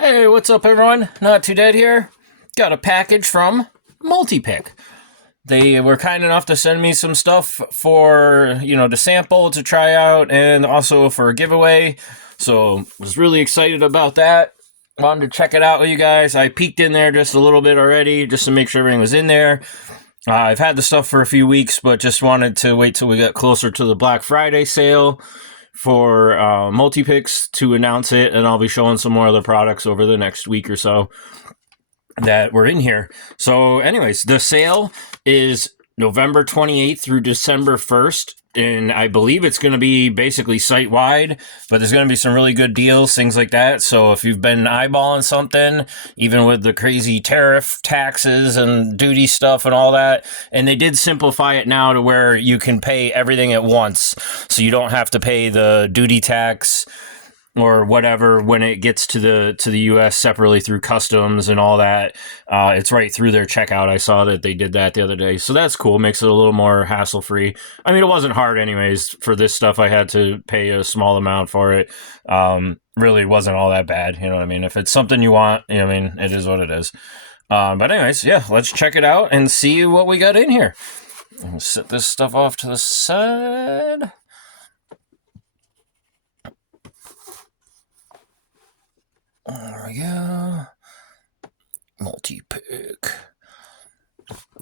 Hey, what's up, everyone? Not Too Dead here. Got a package from Multipick. They were kind enough to send me some stuff for, to sample, to try out, and also for a giveaway. So, was really excited about that. Wanted to check it out with you guys. I peeked in there just a little bit already, just to make sure everything was in there. I've had the stuff for a few weeks, but just wanted to wait till we got closer to the Black Friday sale for Multipicks to announce it, and I'll be showing some more other products over the next week or so that were in here. So anyways, the sale is November 28th through December 1st, and I believe it's going to be basically site-wide, but there's going to be some really good deals, things like that. So if you've been eyeballing something, even with the crazy tariff taxes and duty stuff and all that, and they did simplify it now to where you can pay everything at once, so you don't have to pay the duty tax or whatever when it gets to the U.S. separately through customs and all that. It's right through their checkout. I saw that they did that the other day, so that's cool. Makes it a little more hassle free. I mean, it wasn't hard anyways. For this stuff, I had to pay a small amount for it. Really wasn't all that bad. You know what I mean? If it's something you want, it is what it is. But anyways, yeah, let's check it out and see what we got in here. I'll set this stuff off to the side. There we go. Multipick.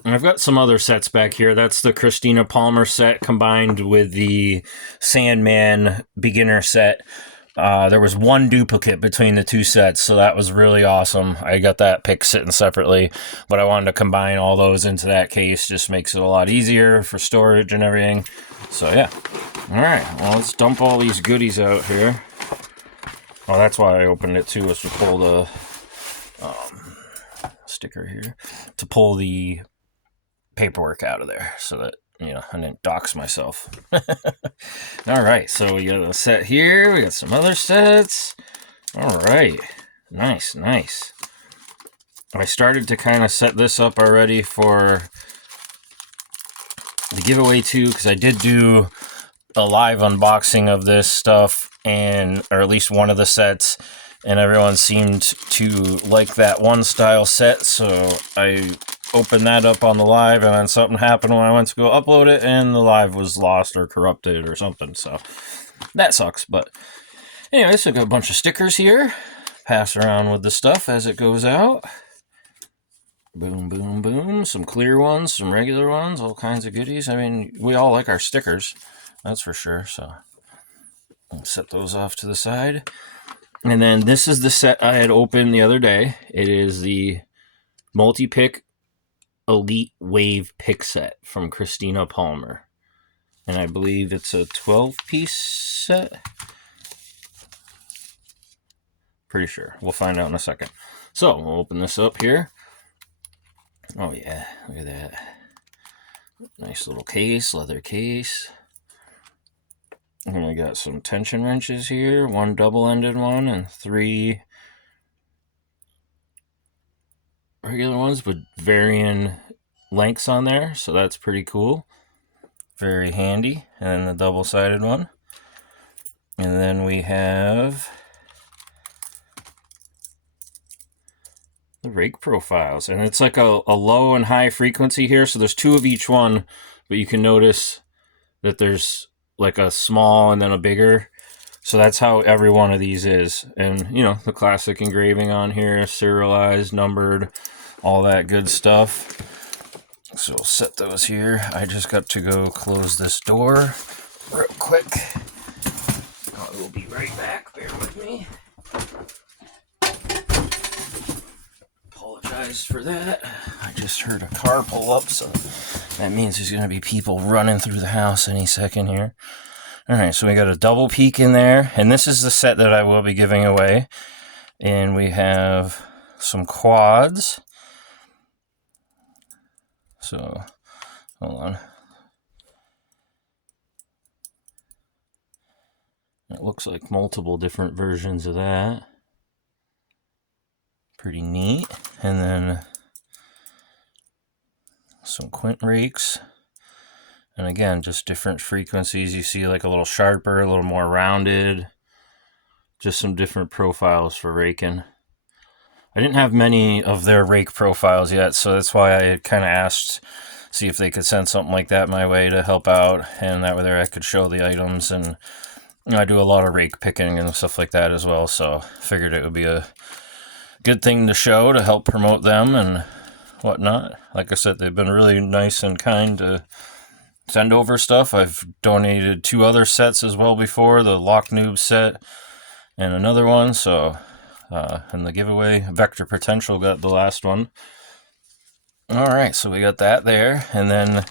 And I've got some other sets back here. That's the Christina Palmer set combined with the Sandman beginner set. There was one duplicate between the two sets, so that was really awesome. I got that pick sitting separately, but I wanted to combine all those into that case. Just makes it a lot easier for storage and everything. So yeah. All right, well, let's dump all these goodies out here. Oh, that's why I opened it too, was to pull the sticker here, to pull the paperwork out of there so that, I didn't dox myself. All right, so we got a set here. We got some other sets. All right, nice. I started to kind of set this up already for the giveaway too, because I did do a live unboxing of this stuff, or at least one of the sets, and everyone seemed to like that one style set, so I opened that up on the live, and then something happened when I went to go upload it, and the live was lost or corrupted or something, so that sucks. But anyways, I got a bunch of stickers here. Pass around with the stuff as it goes out. Boom, boom, boom. Some clear ones, some regular ones, all kinds of goodies. I mean, we all like our stickers, that's for sure, so I'll set those off to the side. And then this is the set I had opened the other day. It is the Multipick Elite Wave pick set from Christina Palmer. And I believe it's a 12-piece set. Pretty sure. We'll find out in a second. So, we'll open this up here. Oh yeah, look at that. Nice little case, leather case. And I got some tension wrenches here, one double-ended one and 3 regular ones with varying lengths on there, so that's pretty cool. Very handy. And then the double-sided one. And then we have the rake profiles, and it's like a low and high frequency here, so there's 2 of each one, but you can notice that there's like a small and then a bigger. So that's how every one of these is. And, the classic engraving on here, serialized, numbered, all that good stuff. So we'll set those here. I just got to go close this door real quick. I will be right back. Bear with me. Apologize for that. I just heard a car pull up, so that means there's going to be people running through the house any second here. Alright, so we got a double peak in there, and this is the set that I will be giving away. And we have some quads. So, hold on. It looks like multiple different versions of that. Pretty neat. And then some quint rakes. And again, just different frequencies. You see like a little sharper, a little more rounded. Just some different profiles for raking. I didn't have many of their rake profiles yet, so that's why I kind of asked, see if they could send something like that my way to help out, and that way there I could show the items. And I do a lot of rake picking and stuff like that as well, so figured it would be a good thing to show to help promote them and whatnot. Like I said, they've been really nice and kind to send over stuff. I've donated 2 other sets as well before, the Noob set and another one. So, and the giveaway, Vector Potential got the last one. Alright, so we got that there. And then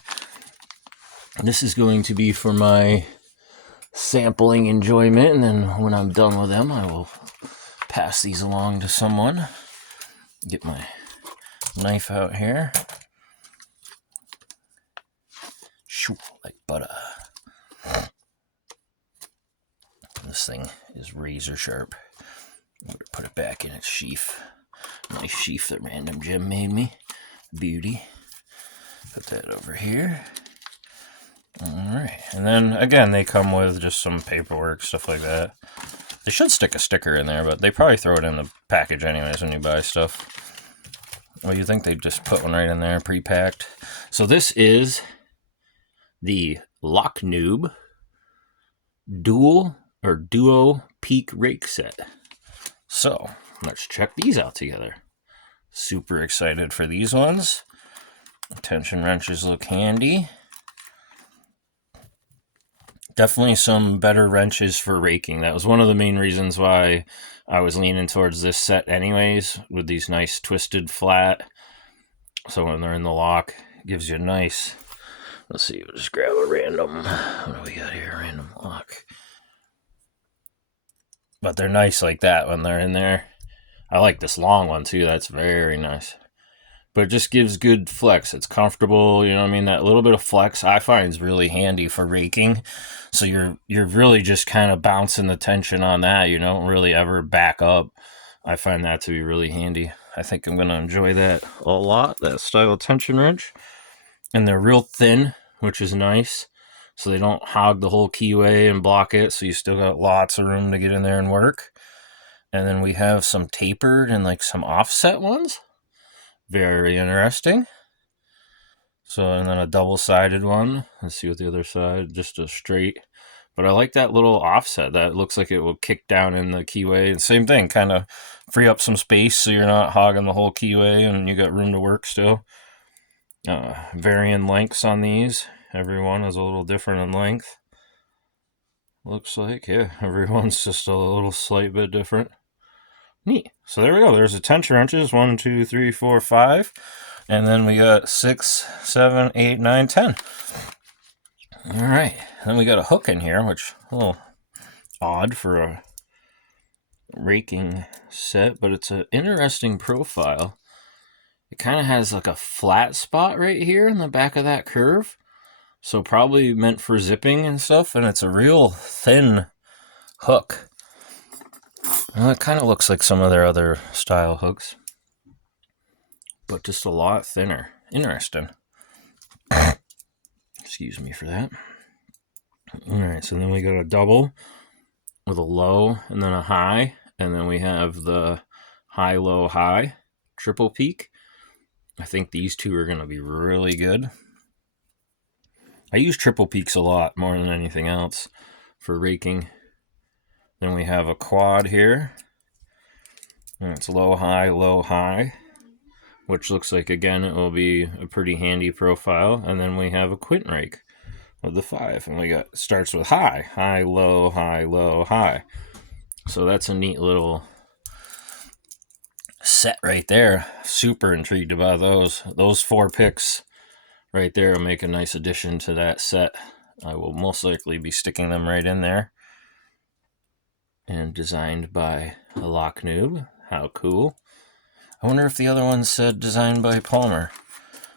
this is going to be for my sampling enjoyment. And then when I'm done with them, I will pass these along to someone. Get my knife out here. Shoo, like butter. This thing is razor sharp. I'm going to put it back in its sheath. Nice sheath that Random Jim made me. Beauty. Put that over here. Alright, and then again, they come with just some paperwork, stuff like that. They should stick a sticker in there, but they probably throw it in the package anyways when you buy stuff. Well, you think they'd just put one right in there, pre-packed. So this is the Noob Duo Peak Rake Set. So, let's check these out together. Super excited for these ones. Tension wrenches look handy. Definitely some better wrenches for raking. That was one of the main reasons why I was leaning towards this set anyways, with these nice twisted flat. So when they're in the lock, it gives you a nice, let's see, we'll just grab a random, what do we got here, random lock. But they're nice like that when they're in there. I like this long one too, that's very nice. But it just gives good flex. It's comfortable, you know what I mean? That little bit of flex I find is really handy for raking. So you're really just kind of bouncing the tension on that. You don't really ever back up. I find that to be really handy. I think I'm going to enjoy that a lot, that style of tension wrench. And they're real thin, which is nice. So they don't hog the whole keyway and block it. So you still got lots of room to get in there and work. And then we have some tapered and like some offset ones. Very interesting. So, and then a double-sided one. Let's see what the other side, just a straight. But I like that little offset. That looks like it will kick down in the keyway. And same thing, kind of free up some space so you're not hogging the whole keyway and you got room to work still. Varying lengths on these. Every one is a little different in length. Looks like, yeah, everyone's just a little slight bit different. Neat. So there we go. There's the tension wrenches. 1, 2, 3, 4, 5. And then we got 6, 7, 8, 9, 10. All right. Then we got a hook in here, which is a little odd for a raking set, but it's an interesting profile. It kind of has like a flat spot right here in the back of that curve. So probably meant for zipping and stuff. And it's a real thin hook. Well, it kind of looks like some of their other style hooks, but just a lot thinner. Interesting. Excuse me for that. Alright, so then we got a double with a low and then a high, and then we have the high, low, high, triple peak. I think these two are going to be really good. I use triple peaks a lot, more than anything else, for raking. Then we have a quad here. And it's low, high, which looks like, again, it will be a pretty handy profile. And then we have a quint rake with the 5. And we got, starts with high, high, low, high. So that's a neat little set right there. Super intrigued about those. Those 4 picks right there will make a nice addition to that set. I will most likely be sticking them right in there. And designed by a Noob. How cool. I wonder if the other one said designed by Palmer.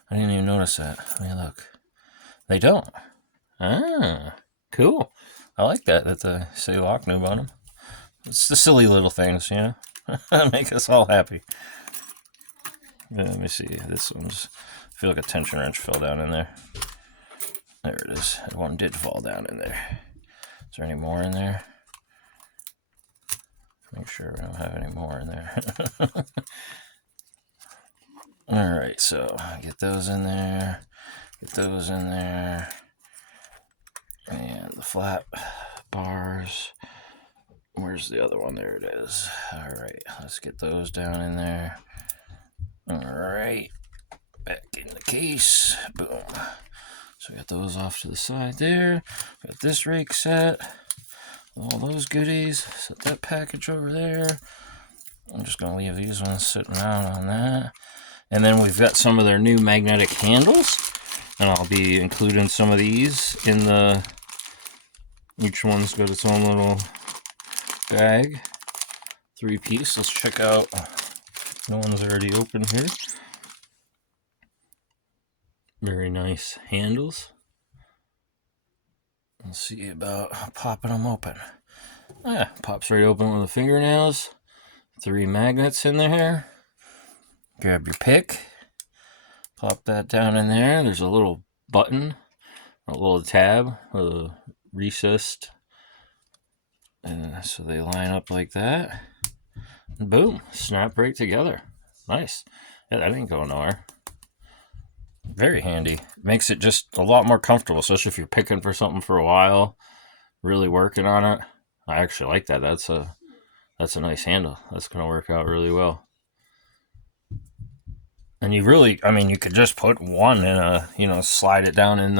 I didn't even notice that. Let me look. They don't. Ah, cool. I like that they say Noob on them. It's the silly little things, you know, that make us all happy. Let me see. This one's, I feel like a tension wrench fell down in there. There it is. One did fall down in there. Is there any more in there? Make sure we don't have any more in there. Alright, so get those in there. Get those in there. And the flat bars. Where's the other one? There it is. Alright, let's get those down in there. Alright. Back in the case. Boom. So we got those off to the side there. Got this rake set. All those goodies. Set that package over there. I'm just going to leave these ones sitting around on that. And then we've got some of their new magnetic handles. And I'll be including some of these in the... Each one's got its own little bag. 3-piece. Let's check out... No one's already open here. Very nice handles. Let's see about popping them open. Yeah, pops right open with the fingernails. 3 magnets in there. Grab your pick. Pop that down in there. There's a little button, a little tab with a recessed. And so they line up like that. And boom, snap right together. Nice. Yeah, that ain't going nowhere. Very handy. Makes it just a lot more comfortable, especially if you're picking for something for a while, really working on it. I actually like that. That's a nice handle. That's going to work out really well. And you really, I mean, you could just put one in a, slide it down in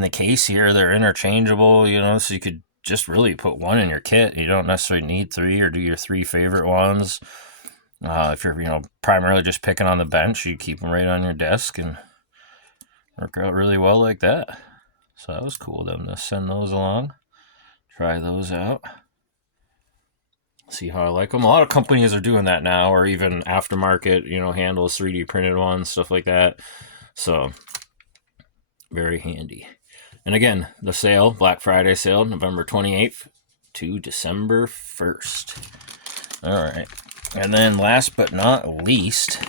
the case here. They're interchangeable, so you could just really put one in your kit. You don't necessarily need 3 or do your 3 favorite ones. If you're, primarily just picking on the bench, you keep them right on your desk and work out really well like that. So that was cool of them to send those along. Try those out. See how I like them. A lot of companies are doing that now, or even aftermarket, handles, 3D printed ones, stuff like that. So very handy. And again, the sale, Black Friday sale, November 28th to December 1st. All right. And then last but not least,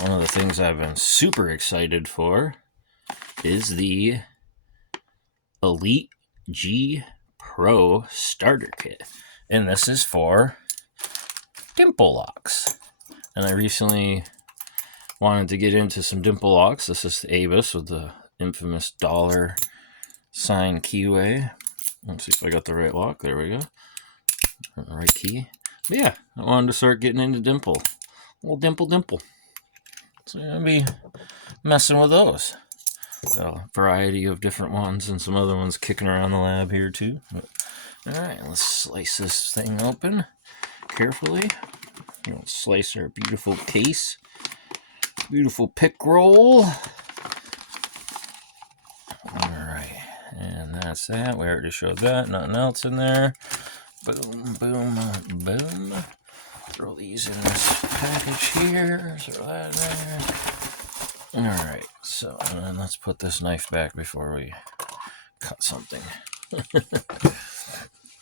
one of the things I've been super excited for is the Elite G Pro Starter Kit. And this is for Dimple locks. And I recently wanted to get into some Dimple locks. This is the Avis with the infamous dollar sign keyway. Let's see if I got the right lock. There we go. The right key. But yeah, I wanted to start getting into Dimple. Little Dimple. So I'm going to be messing with those. Got a variety of different ones and some other ones kicking around the lab here too. Alright, let's slice this thing open carefully. Slice our beautiful case. Beautiful pick roll. Alright, and that's that. We already showed that. Nothing else in there. Boom, boom, boom. Throw these in this package here. Throw that in there. Alright, so and then let's put this knife back before we cut something.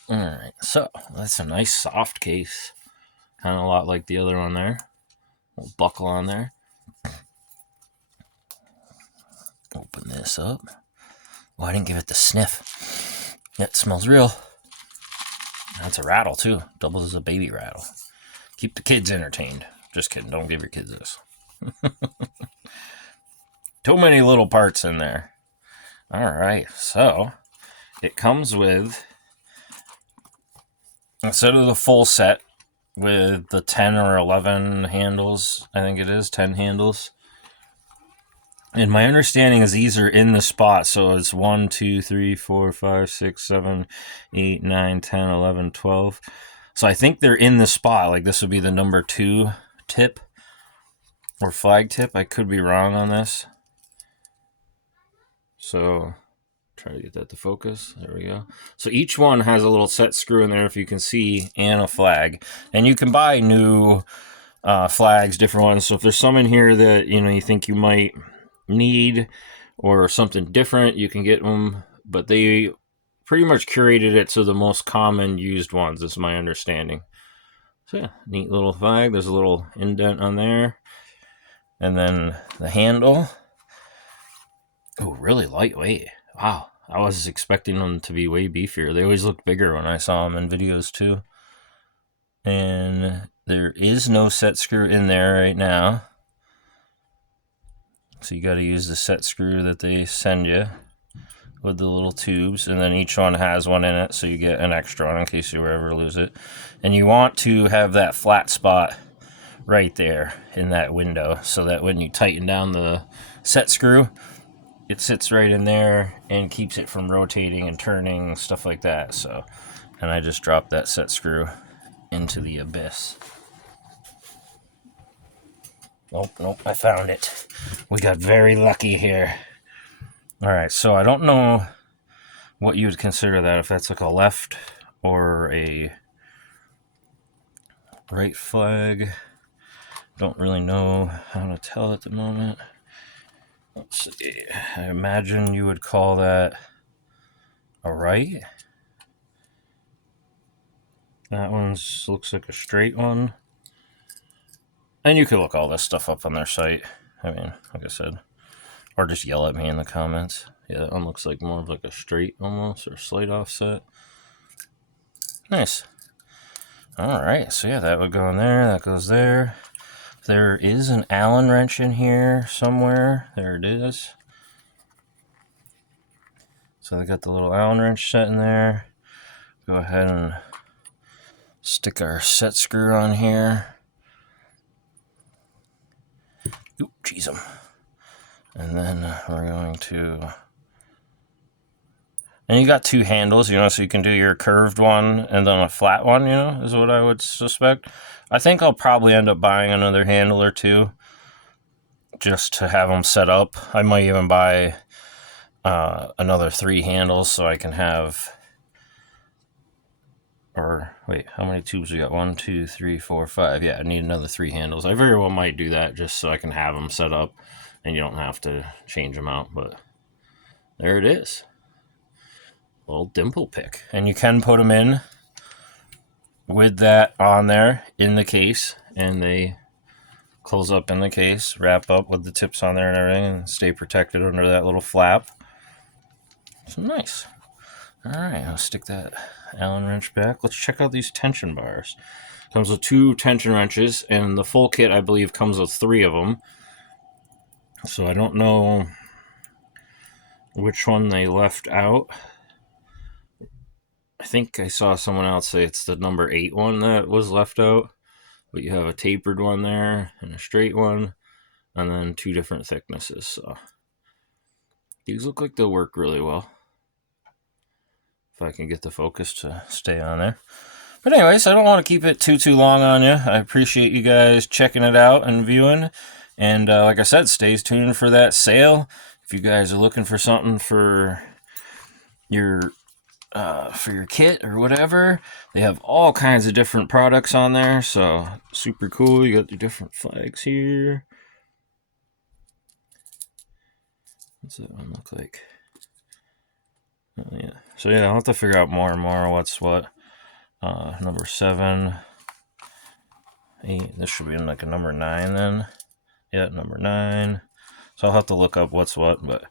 Alright, so that's a nice soft case. Kind of a lot like the other one there. Little buckle on there. Open this up. Oh, I didn't give it the sniff. It smells real. That's a rattle too. Doubles as a baby rattle. Keep the kids entertained. Just kidding. Don't give your kids this. Too many little parts in there. Alright, so it comes with, instead of the full set with the 10 or 11 handles, I think it is 10 handles. And my understanding is these are in the spot, so it's 1, 2, 3, 4, 5, 6, 7, 8, 9, 10, 11, 12. So I think they're in the spot. Like this would be the number 2 tip or flag tip. I could be wrong on this. So try to get that to focus. There we go. So each one has a little set screw in there, if you can see, and a flag. And you can buy new flags, different ones. So if there's some in here that you think you might need or something different, you can get them. But they pretty much curated it to the most common used ones, is my understanding. So yeah, neat little flag. There's a little indent on there. And then the handle. Oh, really lightweight. Wow. I was expecting them to be way beefier. They always look bigger when I saw them in videos too. And there is no set screw in there right now. So you got to use the set screw that they send you with the little tubes, and then each one has one in it, so you get an extra one in case you ever lose it. And you want to have that flat spot right there in that window so that when you tighten down the set screw, it sits right in there and keeps it from rotating and turning, stuff like that. So, and I just dropped that set screw into the abyss. Nope, I found it. We got very lucky here. Alright, so I don't know what you would consider that, if that's like a left or a right flag. Don't really know how to tell at the moment. Let's see. I imagine you would call that a right. That one looks like a straight one. And you can look all this stuff up on their site. I mean, like I said. Or just yell at me in the comments. Yeah, that one looks like more of like a straight almost, or slight offset. Nice. Alright, so yeah, that would go in there, that goes there. There is an Allen wrench in here somewhere. There it is. So they got the little Allen wrench set in there. Go ahead and stick our set screw on here. Oop, jeez 'em. And then we're going to... And you got two handles, you know, so you can do your curved one and then a flat one, you know, is what I would suspect. I think I'll probably end up buying another handle or two just to have them set up. I might even buy another 3 handles so I can have... Or, wait, how many tubes we got? 1, 2, 3, 4, 5. Yeah, I need another 3 handles. I very well might do that just so I can have them set up and you don't have to change them out. But there it is. Little Dimple pick. And you can put them in with that on there in the case. And they close up in the case, wrap up with the tips on there and everything, and stay protected under that little flap. So nice. Alright, I'll stick that Allen wrench back. Let's check out these tension bars. Comes with 2 tension wrenches, and the full kit, I believe, comes with 3 of them. So I don't know which one they left out. I think I saw someone else say it's the number 8 one that was left out. But you have a tapered one there, and a straight one, and then 2 different thicknesses. So these look like they'll work really well. If I can get the focus to stay on there. But anyways, I don't want to keep it too long on you. I appreciate you guys checking it out and viewing. And like I said, stay tuned for that sale. If you guys are looking for something for your kit or whatever, they have all kinds of different products on there. So super cool. You got the different flags here. What's that one look like? Yeah. So yeah, I'll have to figure out more and more what's what. Number 7, 8. This should be in like a number 9 then. Yeah, number 9. So I'll have to look up what's what, but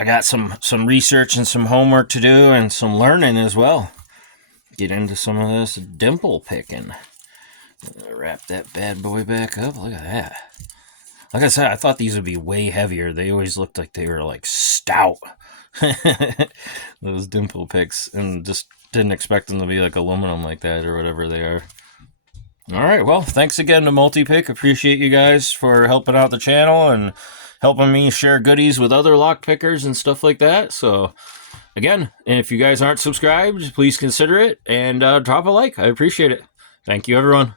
I got some research and some homework to do and some learning as well. Get into some of this dimple picking. Wrap that bad boy back up. Look at that. Like I said, I thought these would be way heavier. They always looked like they were like stout. Those dimple picks, and just didn't expect them to be like aluminum like that or whatever they are. Alright, well, thanks again to Multipick. Appreciate you guys for helping out the channel and helping me share goodies with other lock pickers and stuff like that. So again, if you guys aren't subscribed, please consider it and drop a like. I appreciate it. Thank you, everyone.